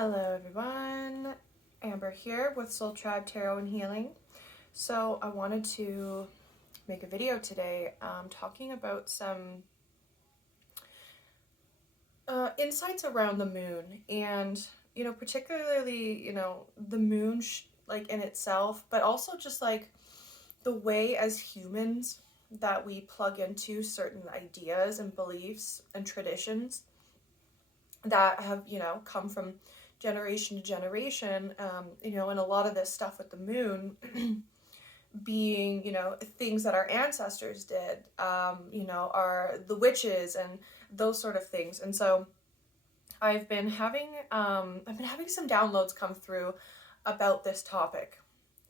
Hello everyone, Amber here with Soul Tribe Tarot and Healing. So I wanted to make a video today talking about some insights around the moon and, particularly, the moon like in itself, but also just like the way as humans that we plug into certain ideas and beliefs and traditions that have, come from generation to generation, and a lot of this stuff with the moon being, things that our ancestors did, are the witches and those sort of things. And so I've been having some downloads come through about this topic,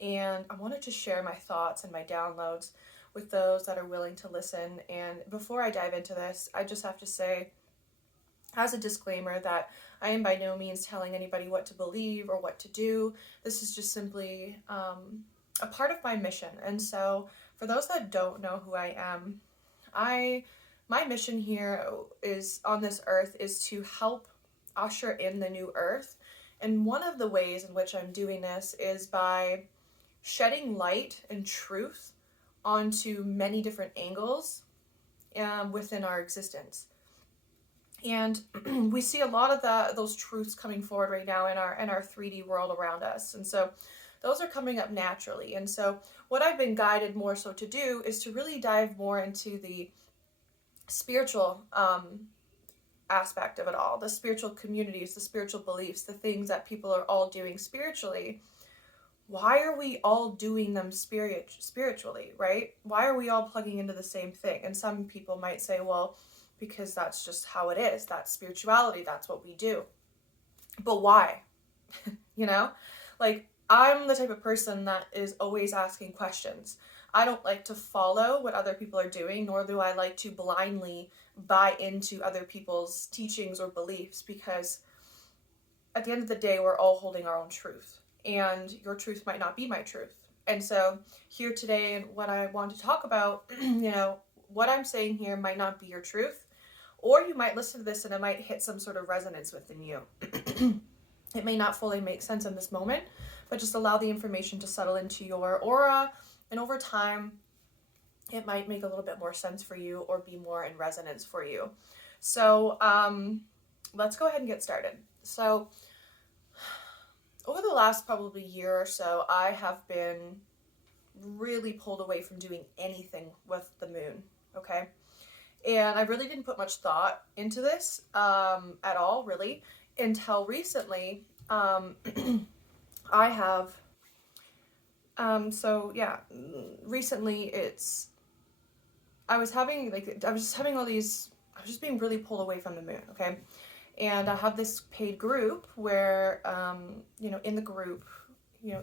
and I wanted to share my thoughts and my downloads with those that are willing to listen. And before I dive into this, I just have to say, as a disclaimer, that I am by no means telling anybody what to believe or what to do. This is just simply a part of my mission. And so for those that don't know who I am, my mission here is on this earth is to help usher in the new earth. And one of the ways in which I'm doing this is by shedding light and truth onto many different angles within our existence. And we see a lot of those truths coming forward right now in our 3D world around us. And so those are coming up naturally. And so what I've been guided more so to do is to really dive more into the spiritual aspect of it all, the spiritual communities, the spiritual beliefs, the things that people are all doing spiritually. Why are we all doing them spiritually, right? Why are we all plugging into the same thing? And some people might say, well, because that's just how it is. That's spirituality. That's what we do. But why? Like, I'm the type of person that is always asking questions. I don't like to follow what other people are doing, nor do I like to blindly buy into other people's teachings or beliefs, because at the end of the day, we're all holding our own truth, and your truth might not be my truth. And so here today, and what I want to talk about, what I'm saying here might not be your truth, or you might listen to this and it might hit some sort of resonance within you. It may not fully make sense in this moment, but just allow the information to settle into your aura, and over time, it might make a little bit more sense for you or be more in resonance for you. So let's go ahead and get started. So over the last probably year or so, I have been really pulled away from doing anything with the moon, okay? And I really didn't put much thought into this at all, really, until recently. I have, recently I was just being really pulled away from the moon, okay? And I have this paid group where, in the group,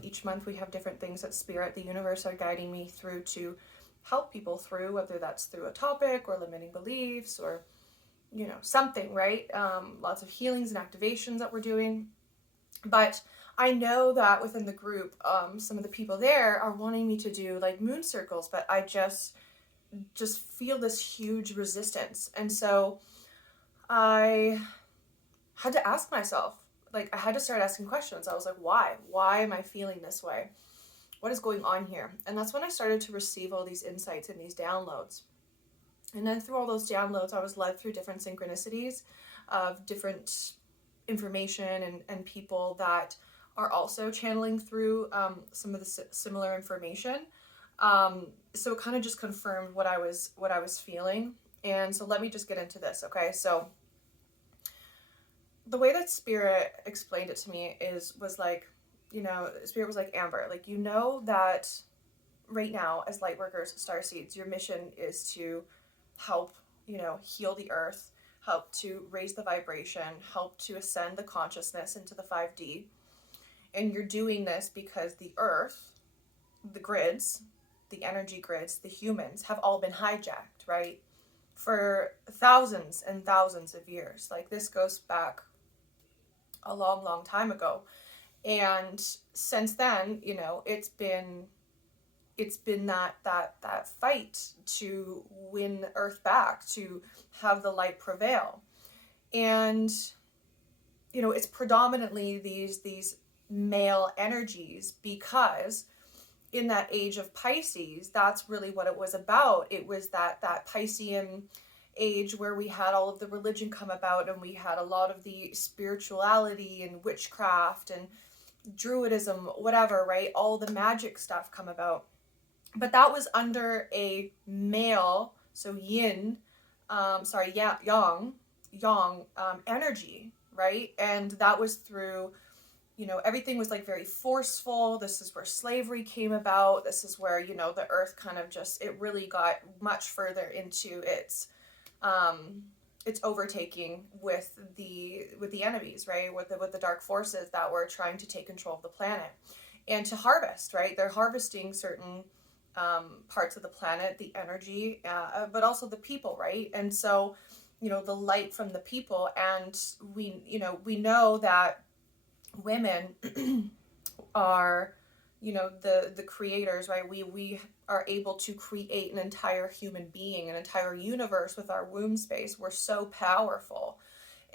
each month we have different things that Spirit, the universe, are guiding me through to help people through, whether that's through a topic or limiting beliefs or, something, right? Lots of healings and activations that we're doing. But I know that within the group, some of the people there are wanting me to do like moon circles, but I just feel this huge resistance. And so I had to ask myself, I had to start asking questions. I was like, why am I feeling this way? What is going on here? And that's when I started to receive all these insights and these downloads. And then through all those downloads, I was led through different synchronicities of different information and people that are also channeling through some of the similar information. So it kind of just confirmed what I was feeling. And so let me just get into this, okay? So the way that Spirit explained it to me was like, Spirit was like, Amber, that right now as light workers, starseeds, your mission is to help, heal the earth, help to raise the vibration, help to ascend the consciousness into the 5D. And you're doing this because the earth, the grids, the energy grids, the humans have all been hijacked, right? For thousands and thousands of years. Like, this goes back a long, long time ago. And since then, it's been that fight to win Earth back, to have the light prevail. And it's predominantly these male energies, because in that age of Pisces, that's really what it was about. It was that Piscean age where we had all of the religion come about, and we had a lot of the spirituality and witchcraft and druidism, whatever, right? All the magic stuff come about. But that was under a male, so yin, yang energy, right? And that was through, everything was like very forceful. This is where slavery came about. This is where, the earth kind of just, it really got much further into its overtaking with the enemies, right? With the dark forces that were trying to take control of the planet and to harvest, right? They're harvesting certain parts of the planet, the energy, but also the people, right? And so, the light from the people, and we know that women are, the creators, right? We are able to create an entire human being, an entire universe with our womb space. We're so powerful.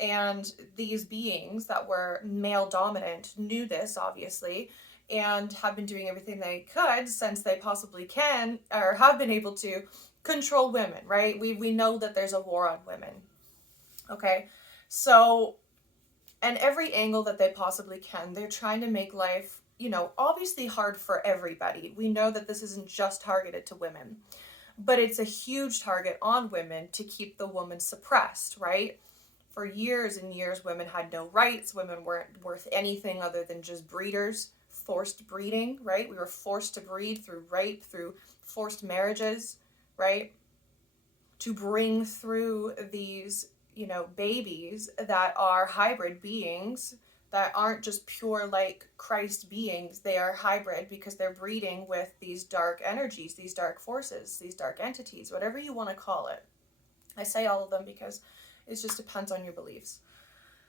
And these beings that were male dominant knew this, obviously, and have been doing everything they could since they possibly can, or have been able to control women, right? We know that there's a war on women. Okay. So, and every angle that they possibly can, they're trying to make life, obviously hard for everybody. We know that this isn't just targeted to women, but it's a huge target on women to keep the woman suppressed, right? For years and years, women had no rights. Women weren't worth anything other than just breeders, forced breeding, right? We were forced to breed through rape, through forced marriages, right? To bring through these, babies that are hybrid beings, that aren't just pure like Christ beings. They are hybrid because they're breeding with these dark energies, these dark forces, these dark entities, whatever you want to call it. I say all of them because it just depends on your beliefs.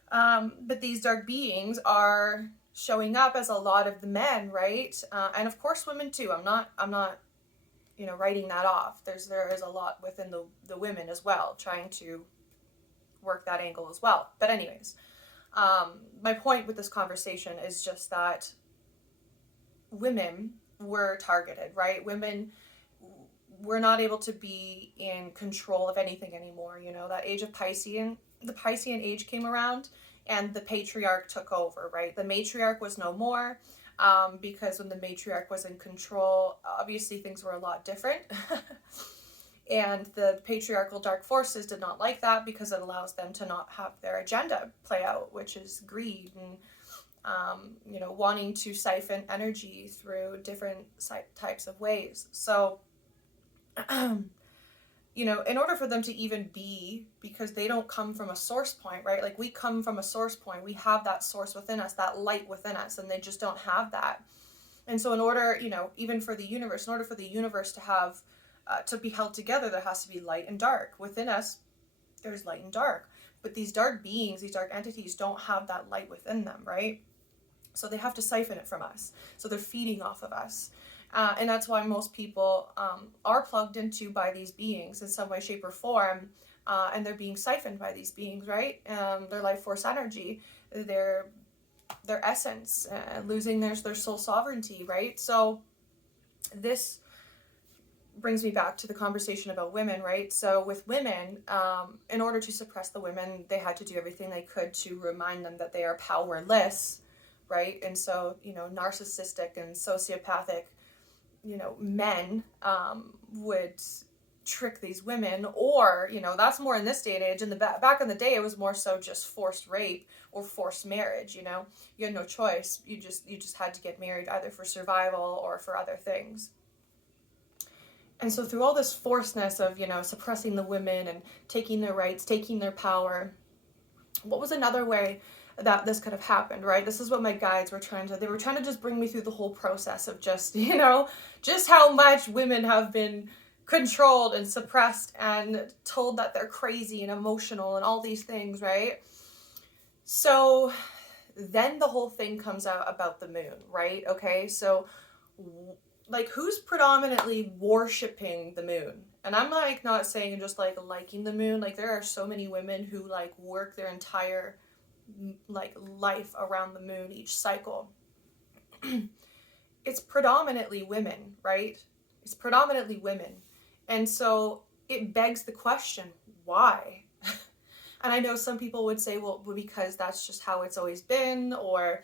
But these dark beings are showing up as a lot of the men, right? And of course women too. I'm not writing that off. There is a lot within the women as well, trying to work that angle as well. But anyways, my point with this conversation is just that women were targeted, right? Women were not able to be in control of anything anymore. That age of Piscean, the Piscean age came around, and the patriarch took over, right? The matriarch was no more, because when the matriarch was in control, obviously things were a lot different. And the patriarchal dark forces did not like that, because it allows them to not have their agenda play out, which is greed and, wanting to siphon energy through different types of ways. So, in order for them to even be, because they don't come from a source point, right? Like we come from a source point. We have that source within us, that light within us, and they just don't have that. And so in order, even for the universe, in order for the universe to have, to be held together, there has to be light and dark. Within us, there's light and dark. But these dark beings, these dark entities don't have that light within them, right? So they have to siphon it from us. So they're feeding off of us. And that's why most people are plugged into by these beings in some way, shape, or form. And they're being siphoned by these beings, right? Their life force energy, their essence, losing their soul sovereignty, right? So this brings me back to the conversation about women, right? So with women, in order to suppress the women, they had to do everything they could to remind them that they are powerless, right? And so, narcissistic and sociopathic, men would trick these women, or, that's more in this day and age. In the back in the day, it was more so just forced rape or forced marriage. You had no choice. You just had to get married, either for survival or for other things. And so through all this forcedness of, suppressing the women and taking their rights, taking their power, what was another way that this could have happened, right? This is what my guides were they were trying to just bring me through the whole process of just, just how much women have been controlled and suppressed and told that they're crazy and emotional and all these things, right? So then the whole thing comes out about the moon, right? Okay, so like who's predominantly worshiping the moon? And I'm like not saying just like liking the moon. Like there are so many women who like work their entire like life around the moon each cycle, it's predominantly women, right? It's predominantly women. And so it begs the question, why? And I know some people would say, well, because that's just how it's always been, or,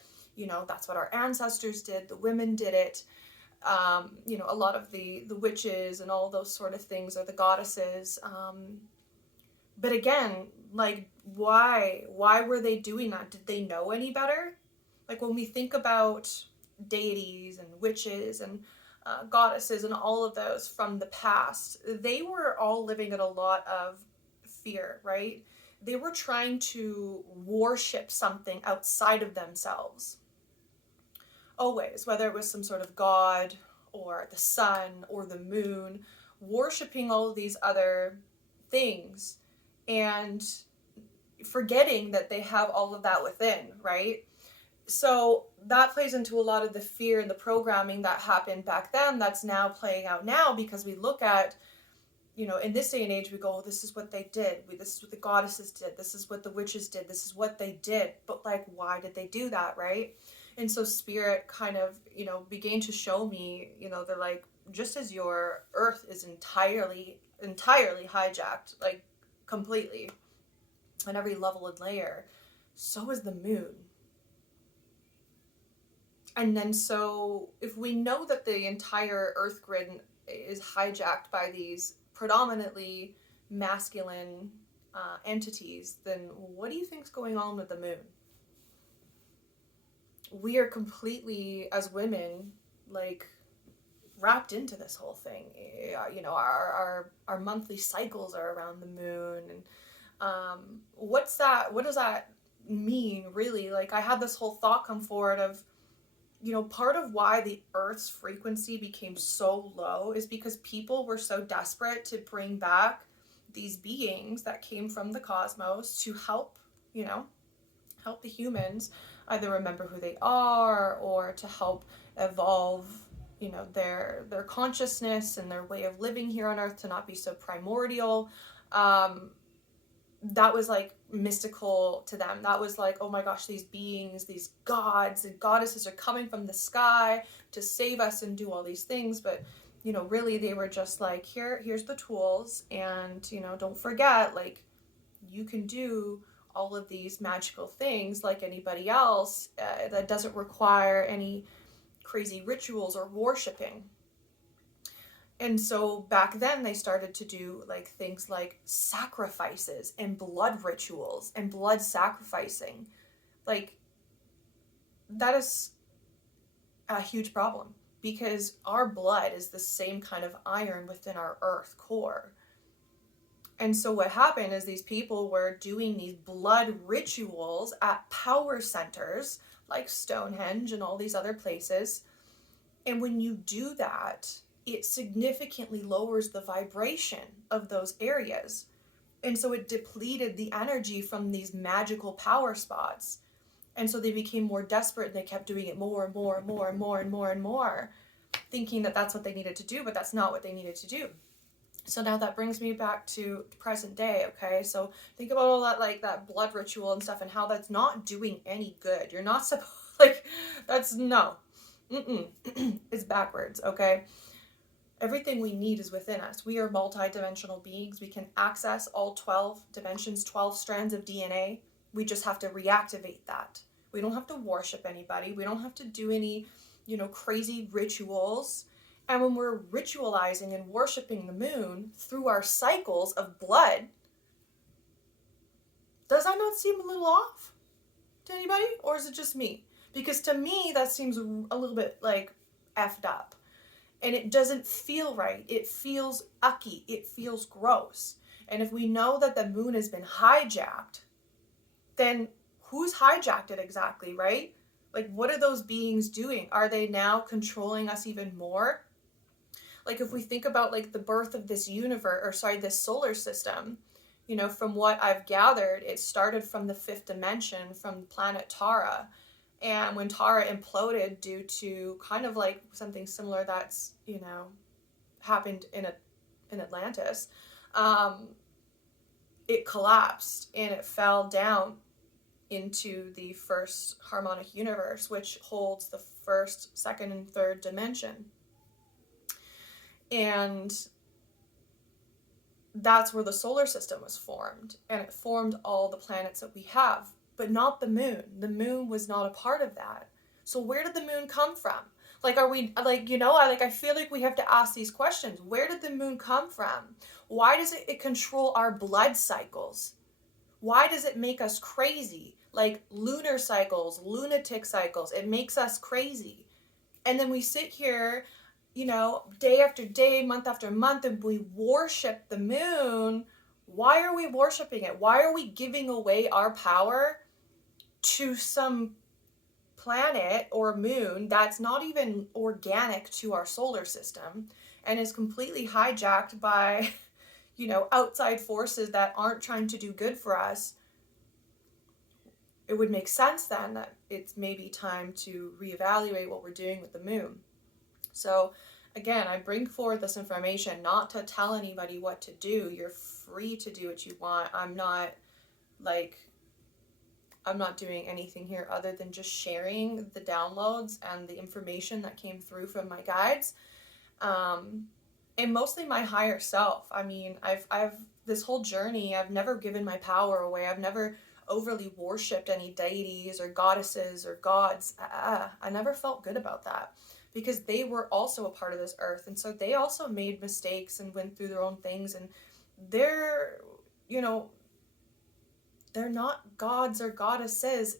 that's what our ancestors did, the women did it. A lot of the witches and all those sort of things are the goddesses. But again, like, why were they doing that? Did they know any better? Like, when we think about deities and witches and goddesses and all of those from the past, they were all living in a lot of fear, right? They were trying to worship something outside of themselves. Always, whether it was some sort of god or the sun or the moon, worshiping all of these other things and forgetting that they have all of that within, right? So that plays into a lot of the fear and the programming that happened back then that's now playing out now, because we look at, in this day and age, we go, oh, this is what they did. This is what the goddesses did. This is what the witches did. This is what they did. But like, why did they do that, right? And so spirit kind of, began to show me, they're like, just as your earth is entirely hijacked, like completely on every level and layer, so is the moon. And then so if we know that the entire earth grid is hijacked by these predominantly masculine entities, then what do you think's going on with the moon? We are completely, as women, like, wrapped into this whole thing. Our monthly cycles are around the moon, and what does that mean, really? Like, I had this whole thought come forward of, part of why the Earth's frequency became so low is because people were so desperate to bring back these beings that came from the cosmos to help the humans either remember who they are, or to help evolve, their consciousness and their way of living here on Earth to not be so primordial. That was like mystical to them. That was like, oh my gosh, these beings, these gods and goddesses are coming from the sky to save us and do all these things. But, really they were just like, here's the tools, and, don't forget, like, you can do all of these magical things like anybody else, that doesn't require any crazy rituals or worshiping. And so back then they started to do like things like sacrifices and blood rituals and blood sacrificing. Like, that is a huge problem, because our blood is the same kind of iron within our earth core. And so what happened is these people were doing these blood rituals at power centers like Stonehenge and all these other places. And when you do that, it significantly lowers the vibration of those areas. And so it depleted the energy from these magical power spots. And so they became more desperate, and they kept doing it more and more and more and more and more and more, thinking that that's what they needed to do, but that's not what they needed to do. So now that brings me back to present day, okay? So think about all that, like that blood ritual and stuff, and how that's not doing any good. You're not supposed, like, that's, no. It's backwards, okay? Everything we need is within us. We are multi-dimensional beings. We can access all 12 dimensions, 12 strands of DNA. We just have to reactivate that. We don't have to worship anybody. We don't have to do any, crazy rituals. And when we're ritualizing and worshiping the moon through our cycles of blood, does that not seem a little off to anybody? Or is it just me? Because to me, that seems a little bit like effed up. And it doesn't feel right. It feels ucky. It feels gross. And if we know that the moon has been hijacked, then who's hijacked it exactly, right? Like, what are those beings doing? Are they now controlling us even more? Like, if we think about like the birth of this this solar system, from what I've gathered, it started from the 5th dimension, from planet Tara. And when Tara imploded due to kind of like something similar that's, happened in Atlantis, it collapsed and it fell down into the first harmonic universe, which holds the first, second, and third dimension. And that's where the solar system was formed, and it formed all the planets that we have, but not the moon. The moon was not a part of that. So where did the moon come from? Like, are we, like, I feel like we have to ask these questions. Where did the moon come from? Why does it control our blood cycles? Why does it make us crazy? Like lunar cycles, lunatic cycles, it makes us crazy. And then we sit here, day after day, month after month, and we worship the moon. Why are we worshiping it? Why are we giving away our power to some planet or moon that's not even organic to our solar system and is completely hijacked by, outside forces that aren't trying to do good for us? It would make sense then that it's maybe time to reevaluate what we're doing with the moon. So again, I bring forward this information not to tell anybody what to do. You're free to do what you want. I'm not doing anything here other than just sharing the downloads and the information that came through from my guides, and mostly my higher self. I mean, I've this whole journey, I've never given my power away. I've never overly worshipped any deities or goddesses or gods. I never felt good about that, because they were also a part of this earth, and so they also made mistakes and went through their own things, and they're not gods or goddesses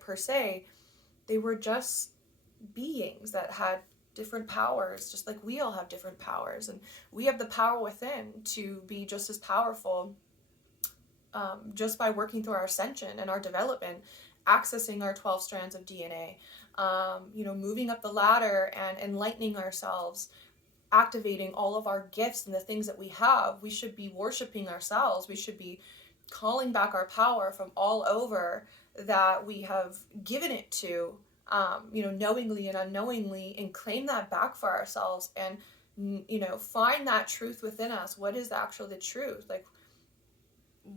per se. They were just beings that had different powers, just like we all have different powers, and we have the power within to be just as powerful, just by working through our ascension and our development, accessing our 12 strands of DNA, moving up the ladder and enlightening ourselves, activating all of our gifts and the things that we have. We should be worshiping ourselves. We should be calling back our power from all over that we have given it to, knowingly and unknowingly, and claim that back for ourselves, and, find that truth within us. What is actually the truth? Like,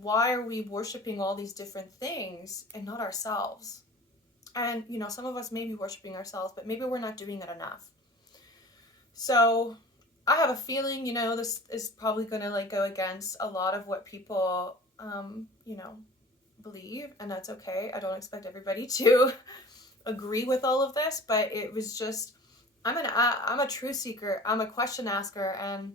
why are we worshiping all these different things and not ourselves? And, some of us may be worshiping ourselves, but maybe we're not doing it enough. So I have a feeling, this is probably going to go against a lot of what people, believe, and that's okay. I don't expect everybody to agree with all of this, but it was just, I'm a truth seeker. I'm a question asker, and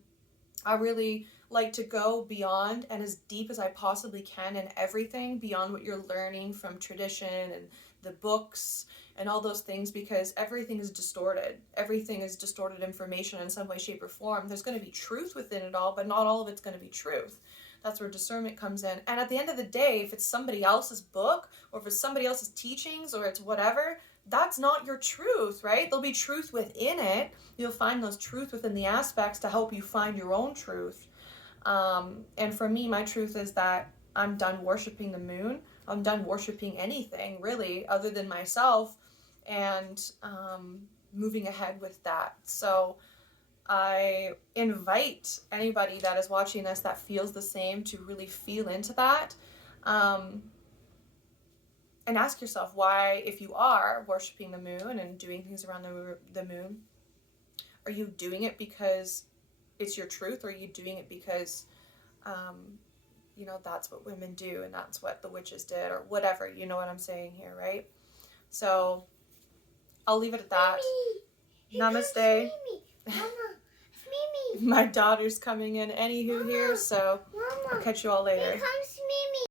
I really like to go beyond and as deep as I possibly can in everything beyond what you're learning from tradition and the books and all those things, because everything is distorted. Everything is distorted information in some way, shape, or form. There's going to be truth within it all, but not all of it's going to be truth. That's where discernment comes in. And at the end of the day, if it's somebody else's book, or if it's somebody else's teachings, or it's whatever, that's not your truth, right? There'll be truth within it. You'll find those truth within the aspects to help you find your own truth. And for me, my truth is that I'm done worshiping the moon. I'm done worshiping anything, really, other than myself, and moving ahead with that. So I invite anybody that is watching this that feels the same to really feel into that, and ask yourself why, if you are worshiping the moon and doing things around the moon, are you doing it because it's your truth, or are you doing it because that's what women do and that's what the witches did, or whatever? You know what I'm saying here, right? So I'll leave it at that. Mimi, namaste. Mama, it's Mimi. My daughter's coming in anywho, Mama, here, so Mama, I'll catch you all later.